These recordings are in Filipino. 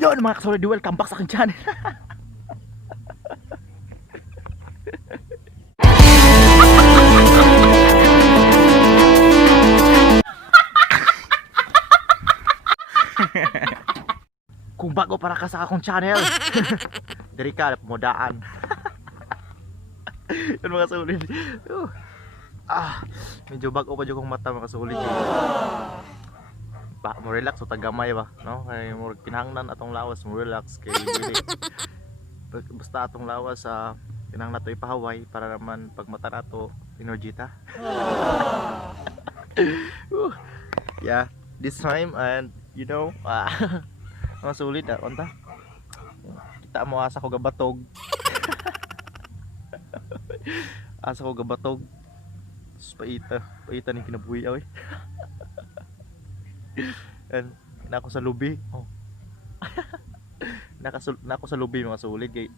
Yun mga kasolid, welcome back sa aking channel. Kung bago para ka sa akong channel, dari ka pumodaan. Yun mga kasolid. Medyo bago pa kong mata mga kasolid. Mo relax o tagamay ba, no? Kay mo kinahanglan atong lawas mo relax kay dili. Basta atong lawas sa kinahanglan nato ipahaway para naman pag mata nato energy ta. Yeah, this time and you know, mga sulit unta. Kita mo asa ko gabatog. Asa ko gabatog. Paita ni kinabuhi oy. And nako sa lubi. Nako sa lubi mga sulit kay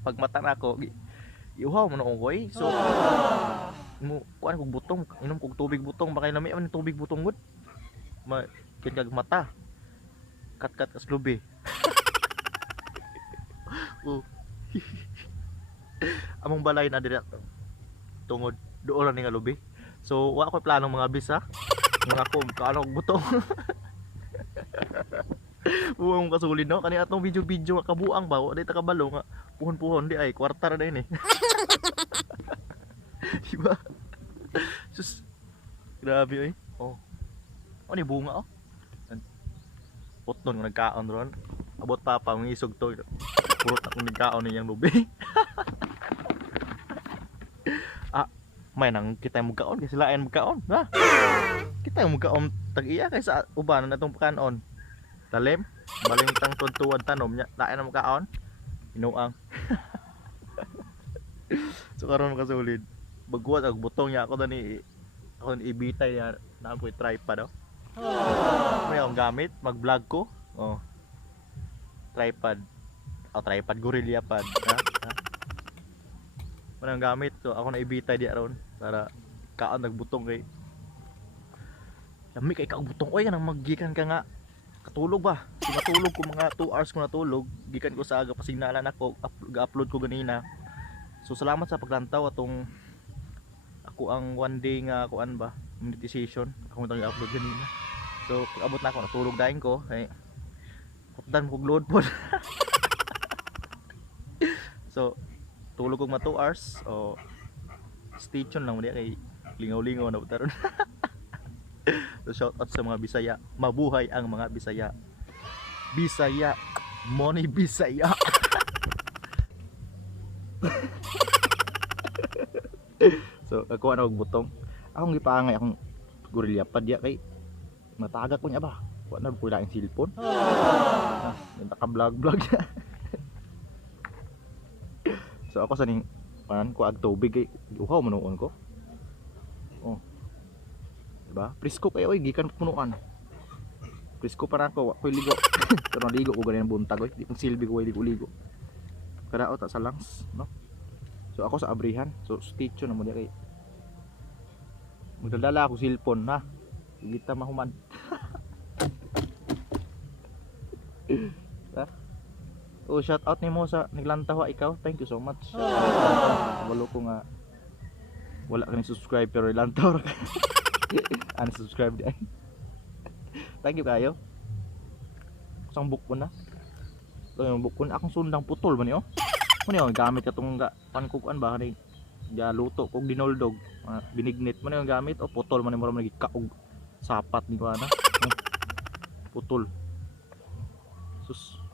pag mata nako iuhaw mo noong koy. So mo kuan kog butong, inom kog tubig butong bakay lami man tubig butong gud. Kag mata. Kat kas lubi. Among balay na dira tungod doon ni nga lubi. So wa ko planong mga bis ha. Mga ako kaano butong. Buong kasulid no kani atong video nga kabuang ba wa ta kabalo nga puhon-puhon di ay kwarta ra din eh. Diba? Sus. Grabe eh. Oh. Ano ni bunga oh. Putnon nga nagkaon ron. Abot pa mangisog to. Purot akong nagkaon niyang lubi. May nang kita mo kaon kasi lain mo kaon, ha? Kita mo kaon tag-iya kay sa uban na itong pakanon. Talim, balintang tuntuan tanom nya, lain mo kaon. Inuang. So karon makasulid. Bagwat ang butong niya ako dani ako ibitay niya na po tripod oh. May akong gamit mag-vlog ko. Oh. Tripod. Tripod gorilla pad, ha? Manang gamit so ako na ibitay di aron para kaon nagbutong kay lami kay kagbutong oy kanang maggikan ka nga katulog ba matulog ko mga 2 hours ko natulog gikan ko sa aga pasignalan ako ga-upload ko ganina. So salamat sa paglantaw atong ako ang one day nga kuan ba monetization ako tang i-upload ganina. So pag abot na ako natulog dayon ko kay putdan ko load pod. So tulog kong mga 2 hours o stay tuned lang mo diya kay lingaw-lingaw na utaron. So shout out sa mga Bisaya, mabuhay ang mga Bisaya. Bisaya, money Bisaya. So ako ano og butong akong gipangay akong gorilla pa diya kay matagak ko niya ba wala na po laing cellphone. Naka-vlog niya. So ako sa ning panan ko ag tubig kay uhaw manuon ko. Oh. Diba? Presko kay oy gikan punuan. Presko para ko koy ligo. Pero ligo ko ganin buntag oy. Di pang silbi ko ligo. Kadaot ta sa lungs, no? So ako sa abrihan. So stitch na mo di kay magdadala ako cellphone na. Sige ta mahuman. Oh, shout out nimo sa naglantaw ikaw. Thank you so much. Walo ko nga wala ka ni subscribe pero lantaw ra ka. Unsubscribe di ay. Thank you kayo. Sang bukon na. Yung bukon akong sundang putol ba niyo? Kuno yung gamit katong pankukuan ba ni ya luto kog dinoldog, binignit mo na yung gamit o putol man mo ra nagikaog sapat ni ko ana. Putol. Sus.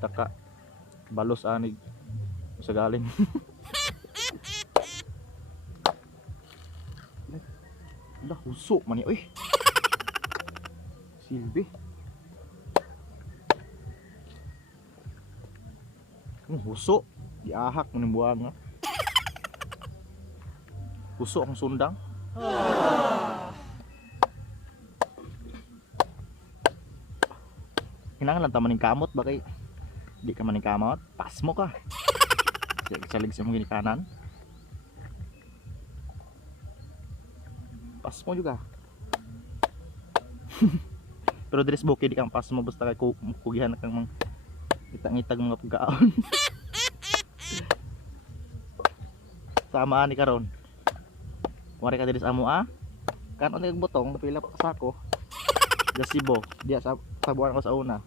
Taka balos anig sa galing. Lah usok man ni oy. Silbi. Usok diahak man buang nga. Usok ang sundang. Kinahanglan tamaning kamot ba kay di ka maning kamot, pas mo ka. Salig sa mga kanan. Pas mo juga. Pero diri sa bukid di kang pas mo basta kay kugihan kang mang ngitag mga pagkaon. Sama ni karon. Wari ka diri sa amo kanon ang butong pila pa sako. Gasibo diya sa sabuan ko sa una.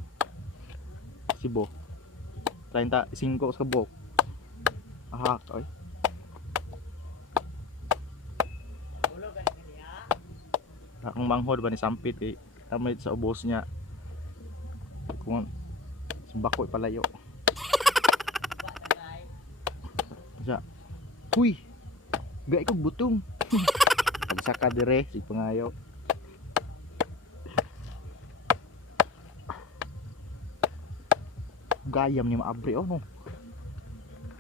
Sibo. 35 sa bok. Aha, oy. Ang manghod ba ni sampit kay kamay sa ubos niya. Kung sumbako palayo. Sa. Huy. Gay kog butong. Pagsaka dire sig pangayo. Gayam ni maabri oh no.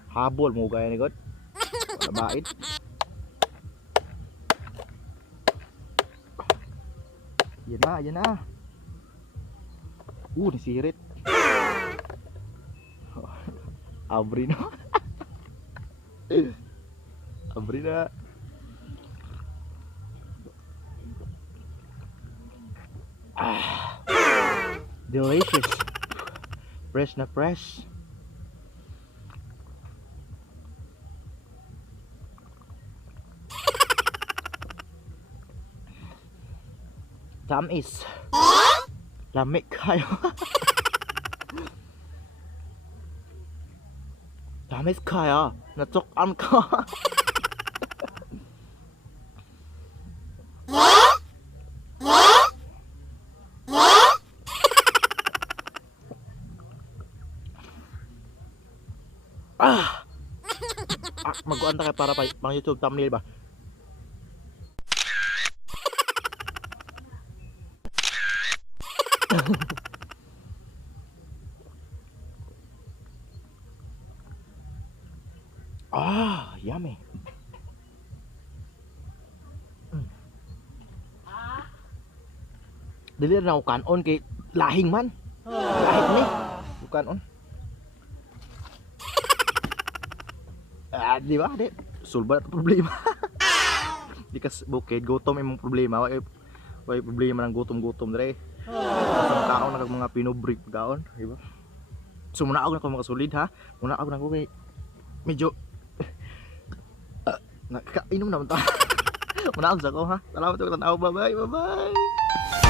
Habol mo gaya ni god. Wala bait. Yan na. Nisirit. Abri no. Abri na. Delicious. Fresh na fresh. Tamis. Lamig kayo. Tamis kaya. Natsukan ka. Mag-uwan ta kay para pang YouTube thumbnail ba? Yummy. Dili na ako kanon kay lahing man. Lahing ni. Kanon. Di ba? Di. Sulba na problema. Di kas bukid gutom imong problema. Way problema ng gutom-gutom dire. Sa kaon na kag mga pinobrik kaon, di ba? So muna ako na ko makasulid ha. Muna ako na ko kay medyo nakainom naman ta. Muna ako sa ko ha. Salamat sa tanaw. Bye bye.